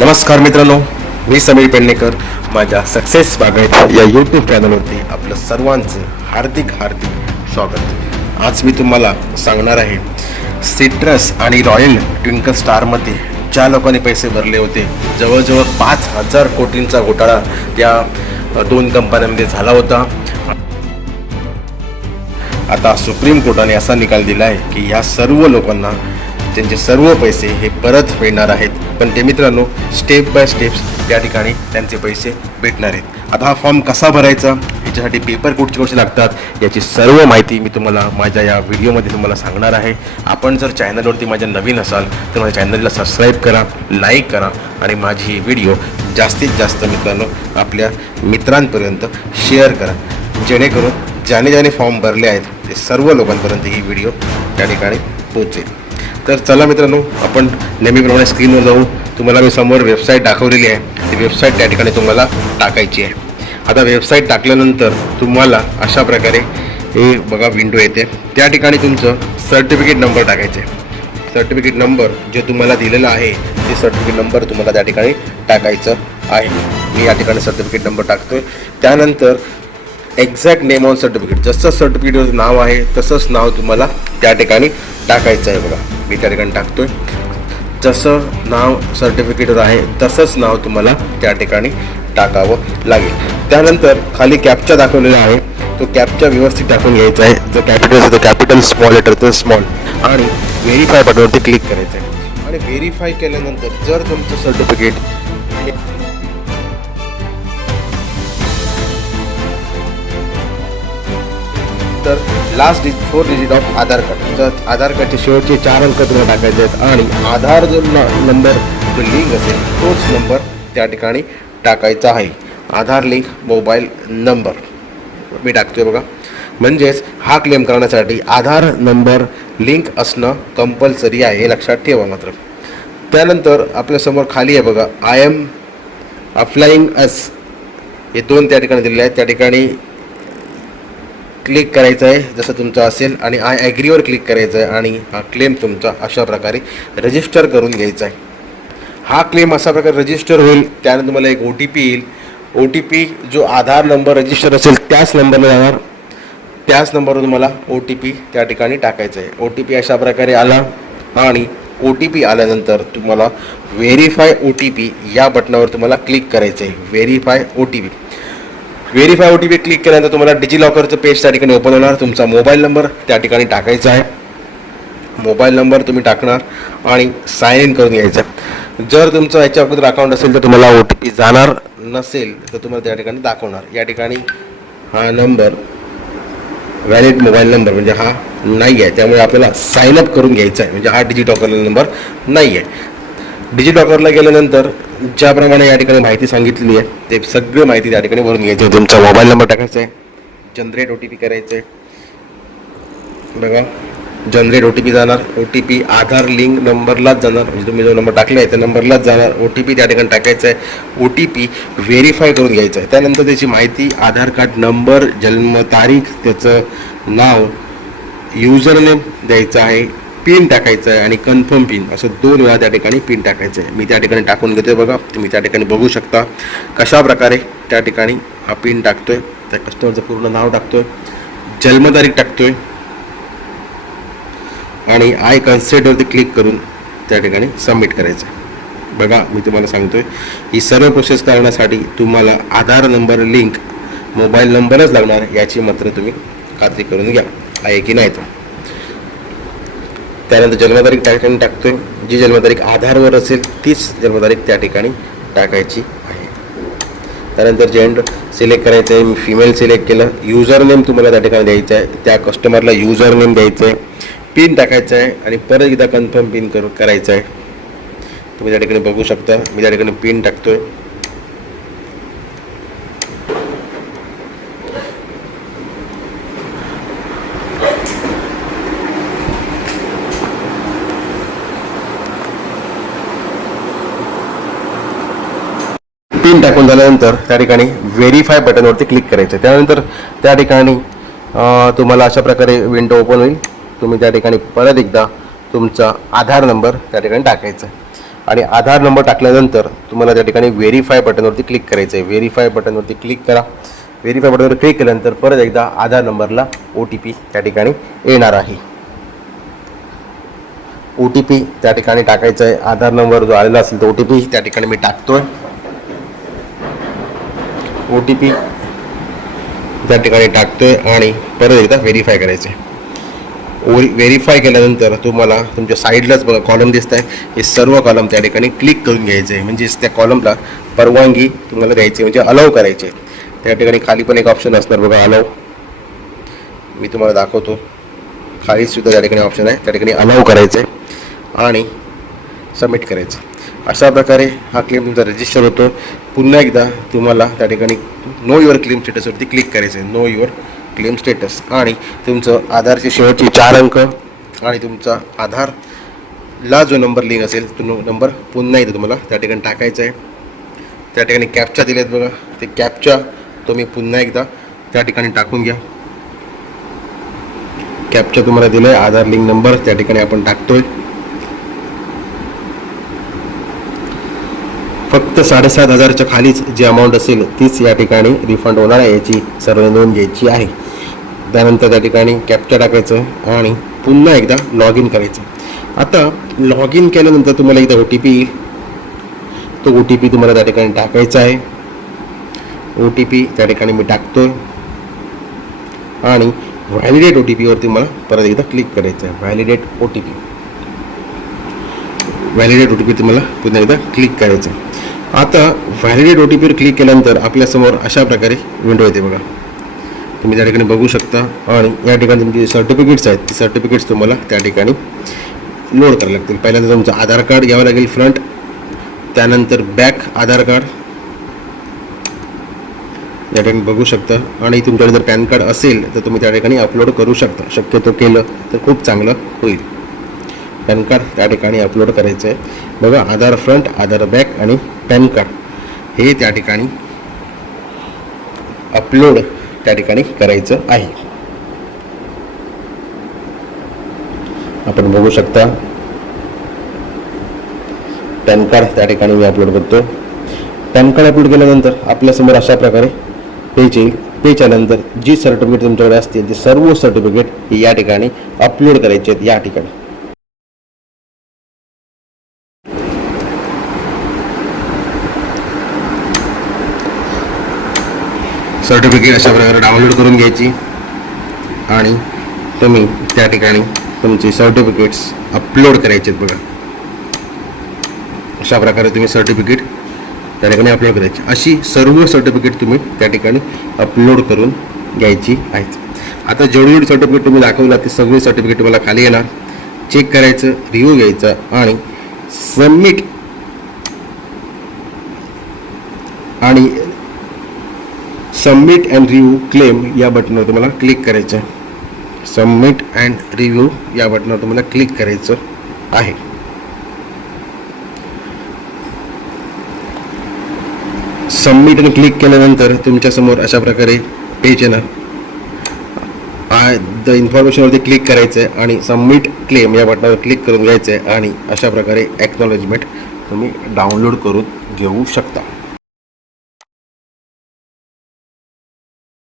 नमस्कार मित्रांनो मी समीर पेडणेकर. माझ्या सक्सेस बागायत या यूट्यूब चॅनलवरती आपलं सर्वांचं हार्दिक हार्दिक स्वागत. आज मी तुम्हाला सांगणार आहे सिट्रस आणि रॉयल ट्विंकल स्टारमध्ये ज्या लोकांनी पैसे भरले होते जवळजवळ पाच हजार कोटींचा घोटाळा त्या दोन कंपन्यांमध्ये झाला होता. आता सुप्रीम कोर्टाने असा निकाल दिला आहे की या सर्व लोकांना त्यांचे सर्व पैसे हे परत मिळणार आहेत. पण ते मित्रांनो स्टेप बाय स्टेप्स त्या ठिकाणी त्यांचे पैसे भेटणार आहेत. आता हा फॉर्म कसा भरायचा? याच्यासाठी पेपर कुठचे कुठचे लागतात? याची सर्व माहिती मी तुम्हाला माझ्या या व्हिडिओमध्ये तुम्हाला सांगणार आहे. आपण जर चॅनलवरती माझ्या नवीन असाल तर माझ्या चॅनलला सबस्क्राईब करा लाईक करा आणि माझी ही व्हिडिओ जास्तीत जास्त मित्रांनो आपल्या मित्रांपर्यंत शेअर करा. जेणेकरून ज्याने ज्याने फॉर्म भरले आहेत ते सर्व लोकांपर्यंत ही व्हिडिओ त्या ठिकाणी पोहोचेल. तर चला मित्रांनो आपण नेहमीप्रमाणे स्क्रीनवर जाऊ. तुम्हाला मी समोर वेबसाईट दाखवलेली आहे. ती वेबसाईट त्या ठिकाणी तुम्हाला टाकायची आहे. आता वेबसाईट टाकल्यानंतर तुम्हाला अशा प्रकारे हे बघा विंडो येते. त्या ठिकाणी तुमचं सर्टिफिकेट नंबर टाकायचे सर्टिफिकेट नंबर जे तुम्हाला दिलेलं आहे ते सर्टिफिकेट नंबर तुम्हाला त्या ठिकाणी टाकायचं आहे. मी या ठिकाणी सर्टिफिकेट नंबर टाकतोय. त्यानंतर एक्झॅक्ट नेम ऑन सर्टिफिकेट. जसं सर्टिफिकेटवर नाव आहे तसंच नाव तुम्हाला त्या ठिकाणी टाकायचं आहे बघा. मी त्या ठिकाणी टाकतो आहे जसं नाव सर्टिफिकेटवर आहे तसंच नाव तुम्हाला त्या ठिकाणी टाकावं लागेल. त्यानंतर खाली कॅपचा दाखवलेला आहे. तो कॅपचा व्यवस्थित टाकून घ्यायचा आहे. जो कॅपिटल असेल तो कॅपिटल स्मॉल लेटर तर स्मॉल आणि व्हेरीफाय बटनवरती क्लिक करायचं आहे. आणि व्हेरीफाय केल्यानंतर जर तुमचं certificate last dig four digit of Aadhaar card तर आधार कार्डचे शेवटचे चार अंक तुम्हाला टाकायचे आहेत आणि आधार जो नंबर जो लिंक असेल तोच नंबर त्या ठिकाणी टाकायचा आहे. आधार लिंक मोबाईल नंबर मी टाकतोय बघा. म्हणजेच हा क्लेम करण्यासाठी आधार नंबर लिंक असणं कंपल्सरी आहे हे लक्षात ठेवा मात्र. त्यानंतर आपल्यासमोर खाली आहे बघा आय एम अप्लाईंग अस हे दोन त्या ठिकाणी दिलेले आहेत. त्या ठिकाणी क्लिक करायचं आहे जसं तुमचं असेल आणि आय ॲग्रीवर क्लिक करायचं आहे आणि हा क्लेम तुमचा अशा प्रकारे रजिस्टर करून घ्यायचा आहे हा क्लेम अशा प्रकारे रजिस्टर होईल त्यानंतर तुम्हाला एक ओ टी पी येईल. ओ टी पी जो आधार नंबर रजिस्टर असेल त्याच नंबरला जाणार. त्याच नंबरवर तुम्हाला ओ टी पी त्या ठिकाणी टाकायचं आहे ओ टी पी अशा प्रकारे आला आणि ओ टी पी आल्यानंतर तुम्हाला व्हेरीफाय ओ टी पी या बटनावर तुम्हाला क्लिक करायचं आहे verify O T P verify O T P click केल्यानंतर तुम्हाला डिजिलॉकरचं पेज त्या ठिकाणी ओपन होणार. तुमचा मोबाईल नंबर त्या ठिकाणी टाकायचा आहे. मोबाईल नंबर तुम्ही टाकणार आणि साइन इन करून घ्यायचा जर तुमचं याच्या अगोदर अकाउंट असेल तर तुम्हाला ओ टी पी जाणार नसेल तर तुम्हाला त्या ठिकाणी दाखवणार. या ठिकाणी हा नंबर व्हॅलिड मोबाईल नंबर म्हणजे हा नाही आहे. त्यामुळे आपल्याला साइन अप करून घ्यायचा आहे. म्हणजे हा डिजिटॉकरला नंबर नाही आहे. डिजिटॉकरला गेल्यानंतर ज्याप्रमाणे या ठिकाणी माहिती सांगितलेली आहे ते सगळी माहिती त्या ठिकाणी भरून घ्यायची आहे. तुमचा मोबाईल नंबर टाकायचा आहे. जनरेट ओ टी पी करायचं आहे. बघा जनरेट ओ टी पी जाणार. O T P Aadhaar link नंबरलाच जाणार. म्हणजे तुम्ही जो नंबर टाकला आहे त्या नंबरलाच जाणार. ओ टी पी त्या ठिकाणी टाकायचा आहे. ओ टी पी व्हेरीफाय करून घ्यायचं आहे. त्यानंतर त्याची माहिती आधार कार्ड नंबर जन्मतारीख त्याचं नाव युजर नेम द्यायचं आहे. पिन टाकायचं आहे आणि कन्फर्म पिन असं दोन वेळा त्या ठिकाणी पिन टाकायचं आहे. मी त्या ठिकाणी टाकून घेतोय बघा. तुम्ही त्या ठिकाणी बघू शकता कशा प्रकारे त्या ठिकाणी हा पिन टाकतोय. त्या कस्टमरचं पूर्ण नाव टाकतोय. जन्मतारीख टाकतोय. आणि आय कन्सेटवरती क्लिक करून त्या ठिकाणी सबमिट करायचं आहे. बघा मी तुम्हाला सांगतोय ही सर्व प्रोसेस करण्यासाठी तुम्हाला आधार नंबर लिंक मोबाईल नंबरच लागणार याची मात्र तुम्ही खात्री करून घ्या. आहे की नाही तो? त्यानंतर जन्मतारीख त्या ठिकाणी टाकतोय. जी जन्मतारीख आधारवर असेल तीच जन्मतारीख त्या ठिकाणी टाकायची आहे. त्यानंतर जेंडर सिलेक्ट करायचं आहे मी फिमेल सिलेक्ट केलं. युजर नेम तुम्हाला त्या ठिकाणी द्यायचं आहे. त्या कस्टमरला युजर नेम द्यायचं आहे. पिन टाकायचं आहे आणि परत एकदा कन्फर्म पिन कर करायचं आहे तुम्ही त्या ठिकाणी बघू शकता. मी त्या ठिकाणी पिन टाकतोय. पिन टाकून झाल्यानंतर त्या ठिकाणी व्हेरीफाय बटनवरती क्लिक करायचं. आहे त्यानंतर त्या ठिकाणी तुम्हाला अशा प्रकारे विंडो ओपन होईल. तुम्ही त्या ठिकाणी परत एकदा तुमचा आधार नंबर त्या ठिकाणी टाकायचा. आहे आणि आधार नंबर टाकल्यानंतर तुम्हाला त्या ठिकाणी व्हेरीफाय बटनवरती क्लिक करायचं आहे. व्हेरीफाय बटनवरती क्लिक करा. व्हेरीफाय बटनवर क्लिक केल्यानंतर परत एकदा आधार नंबरला ओ टी पी त्या ठिकाणी येणार आहे. ओ टी पी त्या ठिकाणी टाकायचा आहे. आधार नंबर जो आलेला असेल तो ओ टी पी त्या ठिकाणी मी टाकतो आहे ओ टी पी त्या ठिकाणी टाकतो आहे आणि परत एकदा व्हेरीफाय करायचं आहे व्हेरीफाय केल्यानंतर तुम्हाला तुमच्या साईडलाच बघा कॉलम दिसत आहे हे सर्व कॉलम त्या ठिकाणी क्लिक करून घ्यायचं आहे म्हणजेच त्या कॉलमला परवानगी तुम्हाला द्यायची म्हणजे अलाव करायची आहे त्या ठिकाणी खाली पण एक ऑप्शन असणार बघा अलाव मी तुम्हाला दाखवतो. खालीसुद्धा त्या ठिकाणी ऑप्शन आहे. त्या ठिकाणी अलाव करायचं आहे आणि सबमिट करायचं अशा प्रकारे हा क्लेम तुमचा रजिस्टर होतो. पुन्हा एकदा तुम्हाला त्या ठिकाणी नो युअर क्लेम स्टेटसवरती क्लिक करायचं आहे. नो युअर क्लेम स्टेटस आणि तुमचं आधारचे शेवटचे चार अंक आणि तुमचा आधारला जो नंबर लिंक असेल तो नंबर पुन्हा एकदा तुम्हाला त्या ठिकाणी टाकायचा आहे. त्या ठिकाणी कॅप्चा दिल्या आहेत बघा. ते कॅपच्या तुम्ही पुन्हा एकदा त्या ठिकाणी टाकून घ्या. कॅपचा तुम्हाला दिलं आहे आधार लिंक नंबर त्या ठिकाणी आपण टाकतोय. फक्त साडेसात हजारच्या खालीच जी अमाऊंट असेल तीच या ठिकाणी रिफंड होणार आहे याची सर्व नोंद घ्यायची आहे. त्यानंतर त्या ठिकाणी कॅप्चर टाकायचं आणि पुन्हा एकदा लॉग इन करायचं. आता लॉग इन केल्यानंतर तुम्हाला एकदा ओ टी पी येईल. तो ओ टी पी तुम्हाला त्या ठिकाणी टाकायचा आहे. ओ टी पी त्या ठिकाणी मी टाकतोय. आणि व्हॅलिडेट ओ टी पीवरती मला परत एकदा क्लिक करायचं आहे. Validate O T P validate O T P तुम्हाला पुन्हा एकदा क्लिक करायचं आता व्हॅलिडेट ओ टी पीवर क्लिक केल्यानंतर आपल्यासमोर अशा प्रकारे विंडो येते बघा. तुम्ही त्या ठिकाणी बघू शकता आणि या ठिकाणी तुमची सर्टिफिकेट्स आहेत ती सर्टिफिकेट्स तुम्हाला त्या ठिकाणी लोड करावे लागतील. पहिल्यांदा तुमचं आधार कार्ड घ्यावं लागेल फ्रंट त्यानंतर बॅक आधार कार्ड. या ठिकाणी बघू शकता. आणि तुमच्याकडे जर पॅन कार्ड असेल तर तुम्ही त्या ठिकाणी अपलोड करू शकता. शक्यतो केलं तर खूप चांगलं होईल. पॅन कार्ड त्या ठिकाणी अपलोड करायचं आहे. बघा आधार फ्रंट आधार बॅक आणि पॅन कार्ड हे त्या ठिकाणी अपलोड त्या ठिकाणी करायचं आहे. आपण बघू शकता पॅन कार्ड त्या ठिकाणी मी अपलोड करतो. पॅन कार्ड अपलोड केल्यानंतर आपल्यासमोर अशा प्रकारे पेज येईल. पेज आल्यानंतर जी सर्टिफिकेट तुमच्याकडे असतील ते सर्व सर्टिफिकेट या ठिकाणी अपलोड करायचे आहेत या ठिकाणी. सर्टिफिकेट अशा प्रकारे डाउनलोड करून घ्यायची. आणि तुम्ही त्या ठिकाणी तुमचे सर्टिफिकेट्स अपलोड करायचे आहेत बघा. अशा प्रकारे तुम्ही सर्टिफिकेट त्या ठिकाणी अपलोड करायची. अशी सर्व सर्टिफिकेट तुम्ही त्या ठिकाणी अपलोड करून घ्यायची आहेत. आता जेवढी जेवढी सर्टिफिकेट तुम्ही दाखवला ते सगळे सर्टिफिकेट तुम्हाला खाली येणार. चेक करायचं रिव्ह्यू घ्यायचा आणि सबमिट आणि सबमिट अँड रिव्ह्यू क्लेम या बटनवर तुम्हाला क्लिक करायचं. आहे सबमिट अँड रिव्ह्यू या बटनवर तुम्हाला क्लिक करायचं आहे. सबमिट आणि क्लिक केल्यानंतर तुमच्यासमोर अशा प्रकारे पेज येणार. द इन्फॉर्मेशनवरती क्लिक करायचं आहे आणि सबमिट क्लेम या बटनावर क्लिक करून घ्यायचं आहे आणि अशा प्रकारे ॲक्नॉलेजमेंट तुम्ही डाउनलोड करून घेऊ शकता.